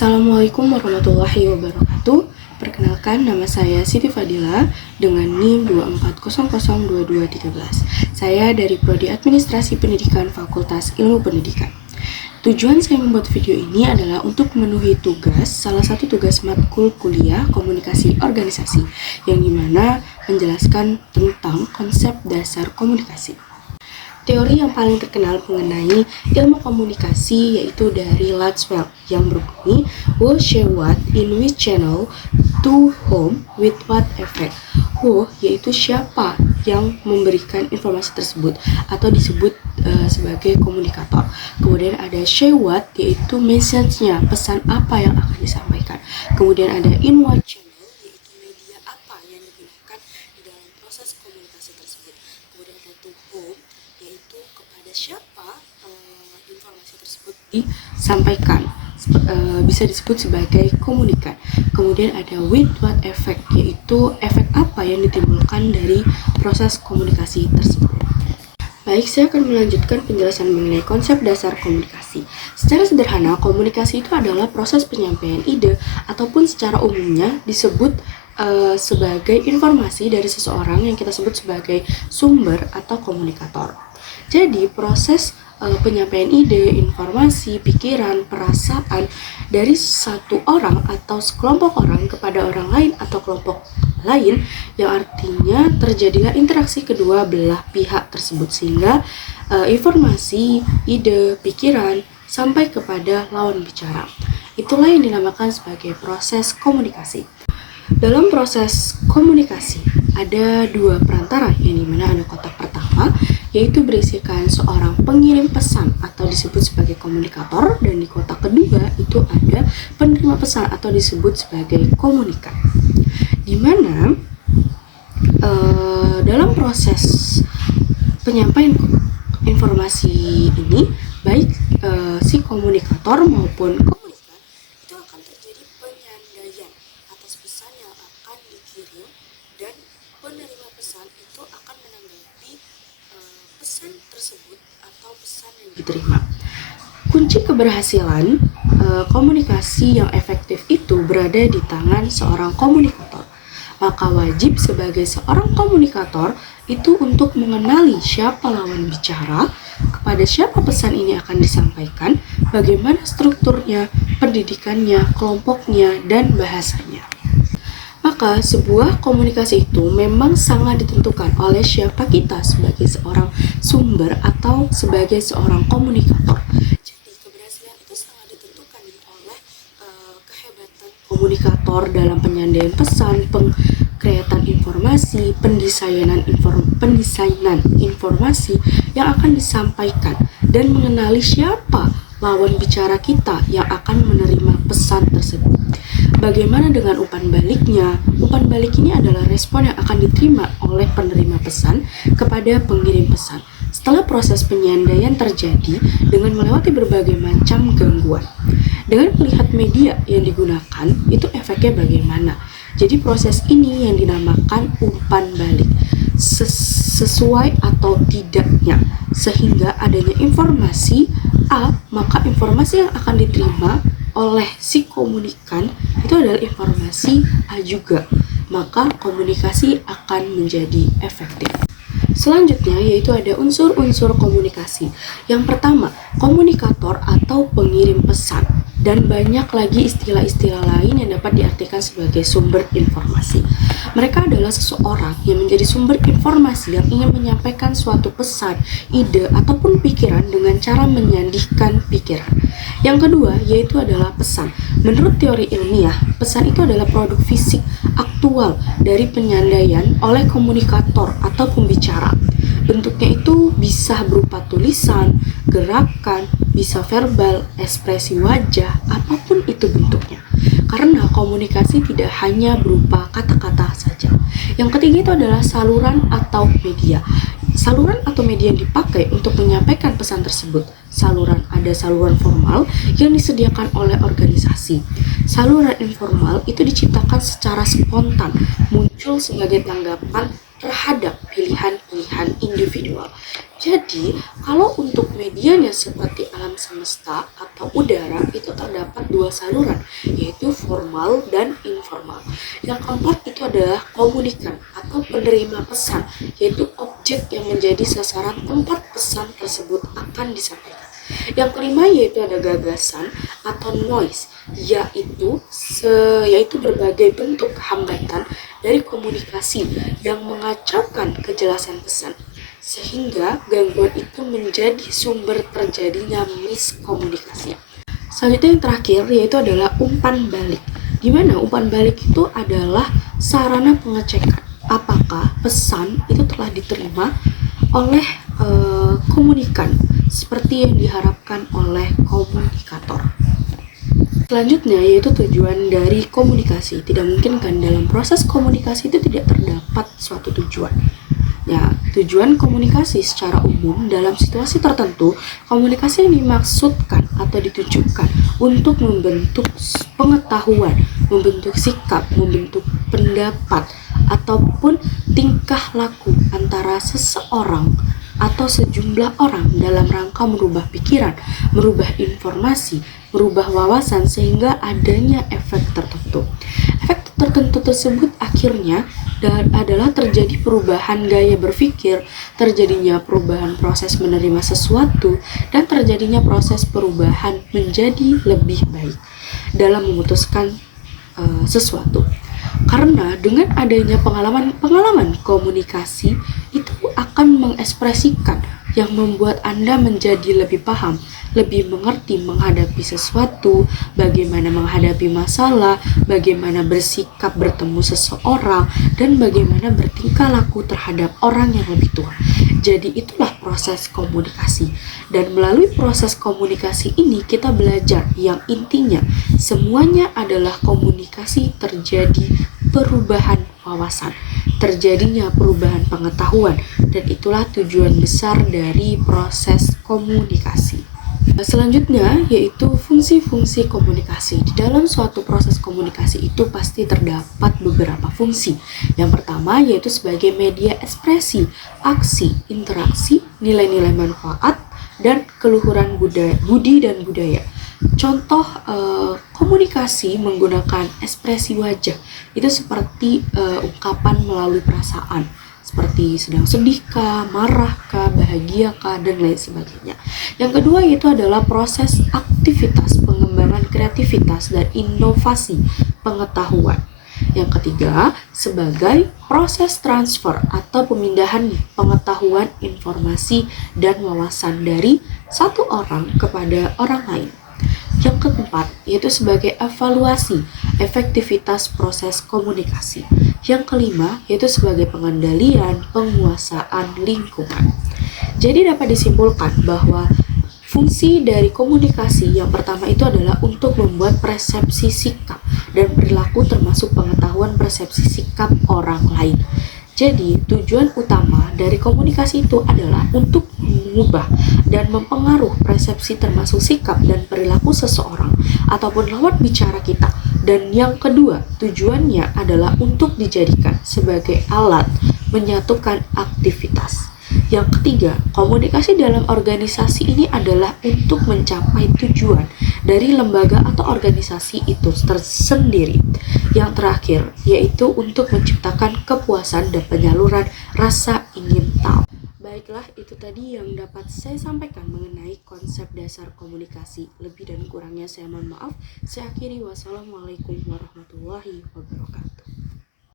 Assalamualaikum warahmatullahi wabarakatuh. Perkenalkan, nama saya Siti Fadila dengan NIM 240002213. Saya dari Prodi Administrasi Pendidikan Fakultas Ilmu Pendidikan. Tujuan saya membuat video ini adalah untuk memenuhi salah satu tugas matkul kuliah komunikasi organisasi, yang dimana menjelaskan tentang konsep dasar komunikasi. Teori yang paling terkenal mengenai ilmu komunikasi yaitu dari Latsfeld yang berbunyi who share what, in which channel, to whom, with what effect. Who yaitu siapa yang memberikan informasi tersebut atau disebut sebagai komunikator. Kemudian ada share what yaitu message-nya, pesan apa yang akan disampaikan. Kemudian ada in what channel yaitu media apa yang digunakan di dalam proses komunikasi tersebut. Kemudian ada to whom yaitu kepada siapa informasi tersebut disampaikan, bisa disebut sebagai komunikan. Kemudian ada with what effect yaitu efek apa yang ditimbulkan dari proses komunikasi tersebut. Baik, saya akan melanjutkan penjelasan mengenai konsep dasar komunikasi. Secara sederhana, komunikasi itu adalah proses penyampaian ide ataupun secara umumnya disebut sebagai informasi dari seseorang yang kita sebut sebagai sumber atau komunikator. Jadi, proses penyampaian ide, informasi, pikiran, perasaan dari satu orang atau sekelompok orang kepada orang lain atau kelompok lain, yang artinya terjadilah interaksi kedua belah pihak tersebut sehingga informasi, ide, pikiran sampai kepada lawan bicara. Itulah yang dinamakan sebagai proses komunikasi. Dalam proses komunikasi ada dua perantara, yang dimana ada kotak pertama yaitu berisikan seorang pengirim pesan atau disebut sebagai komunikator, dan di kotak kedua itu ada penerima pesan atau disebut sebagai komunikan. Dimana dalam proses penyampaian informasi ini baik si komunikator maupun komunikan itu akan terjadi penyandaian atas pesan yang akan dikirim, dan penerima pesan itu akan menanggapi pesan tersebut atau pesan yang diterima. Kunci keberhasilan komunikasi yang efektif itu berada di tangan seorang komunikator. Maka wajib sebagai seorang komunikator itu untuk mengenali siapa lawan bicara, kepada siapa pesan ini akan disampaikan, bagaimana strukturnya, pendidikannya, kelompoknya, dan bahasanya. Maka sebuah komunikasi itu memang sangat ditentukan oleh siapa kita sebagai seorang sumber atau sebagai seorang komunikator. Jadi keberhasilan itu sangat ditentukan oleh kehebatan komunikator dalam penyampaian pesan, pengkreatan informasi, pendesainan informasi yang akan disampaikan, dan mengenali siapa lawan bicara kita yang akan menerima pesan tersebut. Bagaimana dengan umpan baliknya? Umpan balik ini adalah respon yang akan diterima oleh penerima pesan kepada pengirim pesan setelah proses penyandaian terjadi dengan melewati berbagai macam gangguan. Dengan melihat media yang digunakan, itu efeknya bagaimana? Jadi proses ini yang dinamakan umpan balik, sesuai atau tidaknya, sehingga adanya informasi A, maka informasi yang akan diterima oleh si komunikan itu adalah informasi A juga, maka komunikasi akan menjadi efektif. Selanjutnya yaitu ada unsur-unsur komunikasi. Yang pertama, komunikator atau pengirim pesan, dan banyak lagi istilah-istilah lain yang dapat diartikan sebagai sumber informasi. Mereka adalah seseorang yang menjadi sumber informasi yang ingin menyampaikan suatu pesan, ide, ataupun pikiran dengan cara menyandingkan pikiran. Yang kedua yaitu adalah pesan. Menurut teori ilmiah, pesan itu adalah produk fisik aktual dari penyandaian oleh komunikator atau pembicara. Bentuknya itu bisa berupa tulisan, gerakan, bisa verbal, ekspresi wajah, apapun itu bentuknya. Karena komunikasi tidak hanya berupa kata-kata saja. Yang ketiga itu adalah saluran atau media. Saluran atau media yang dipakai untuk menyampaikan pesan tersebut. Ada saluran formal yang disediakan oleh organisasi. Saluran informal itu diciptakan secara spontan, muncul sebagai tanggapan terhadap pilihan-pilihan individual. Jadi, kalau untuk medianya seperti alam semesta atau udara itu terdapat dua saluran, yaitu formal dan informal. Yang keempat itu adalah komunikan atau penerima pesan, yaitu objek yang menjadi sasaran tempat pesan tersebut akan disampaikan. Yang kelima yaitu ada gagasan atau noise, yaitu berbagai bentuk hambatan dari komunikasi yang mengacaukan kejelasan pesan, sehingga gangguan itu menjadi sumber terjadinya miskomunikasi. Selanjutnya yang terakhir yaitu adalah umpan balik, di mana umpan balik itu adalah sarana pengecekan apakah pesan itu telah diterima oleh komunikan seperti yang diharapkan oleh komunikator. Selanjutnya yaitu tujuan dari komunikasi. Tidak mungkin kan dalam proses komunikasi itu tidak terdapat suatu tujuan. Ya, tujuan komunikasi secara umum dalam situasi tertentu, komunikasi yang dimaksudkan atau ditujukan untuk membentuk pengetahuan, membentuk sikap, membentuk pendapat, ataupun tingkah laku antara seseorang atau sejumlah orang dalam rangka merubah pikiran, merubah informasi, merubah wawasan sehingga adanya efek tertentu. Efek tertentu tersebut akhirnya adalah terjadi perubahan gaya berpikir, terjadinya perubahan proses menerima sesuatu, dan terjadinya proses perubahan menjadi lebih baik dalam memutuskan sesuatu. Karena dengan adanya pengalaman komunikasi itu akan mengekspresikan yang membuat Anda menjadi lebih paham, lebih mengerti menghadapi sesuatu, bagaimana menghadapi masalah, bagaimana bersikap bertemu seseorang, dan bagaimana bertingkah laku terhadap orang yang lebih tua. Jadi itulah proses komunikasi. Dan melalui proses komunikasi ini kita belajar yang intinya semuanya adalah komunikasi terjadi perubahan wawasan, terjadinya perubahan pengetahuan, dan itulah tujuan besar dari proses komunikasi. Selanjutnya yaitu fungsi-fungsi komunikasi. Di dalam suatu proses komunikasi itu pasti terdapat beberapa fungsi. Yang pertama yaitu sebagai media ekspresi, aksi, interaksi, nilai-nilai manfaat, dan keluhuran budi dan budaya. Contoh komunikasi menggunakan ekspresi wajah itu seperti ungkapan melalui perasaan, seperti sedang sedihkah, marahkah, bahagiakah, dan lain sebagainya. Yang kedua itu adalah proses aktivitas pengembangan kreativitas dan inovasi pengetahuan. Yang ketiga, sebagai proses transfer atau pemindahan pengetahuan, informasi, dan wawasan dari satu orang kepada orang lain. Yang keempat, yaitu sebagai evaluasi efektivitas proses komunikasi. Yang kelima, yaitu sebagai pengendalian penguasaan lingkungan. Jadi dapat disimpulkan bahwa fungsi dari komunikasi yang pertama itu adalah untuk membuat persepsi sikap dan perilaku termasuk pengetahuan persepsi sikap orang lain. Jadi, tujuan utama dari komunikasi itu adalah untuk mengubah dan mempengaruhi persepsi termasuk sikap dan perilaku seseorang ataupun lawan bicara kita. Dan yang kedua, tujuannya adalah untuk dijadikan sebagai alat menyatukan aktivitas. Yang ketiga, komunikasi dalam organisasi ini adalah untuk mencapai tujuan dari lembaga atau organisasi itu tersendiri. Yang terakhir, yaitu untuk menciptakan kepuasan dan penyaluran rasa ingin tahu. Baiklah, itu tadi yang dapat saya sampaikan mengenai konsep dasar komunikasi. Lebih dan kurangnya saya mohon maaf. Saya akhiri, wassalamualaikum warahmatullahi wabarakatuh.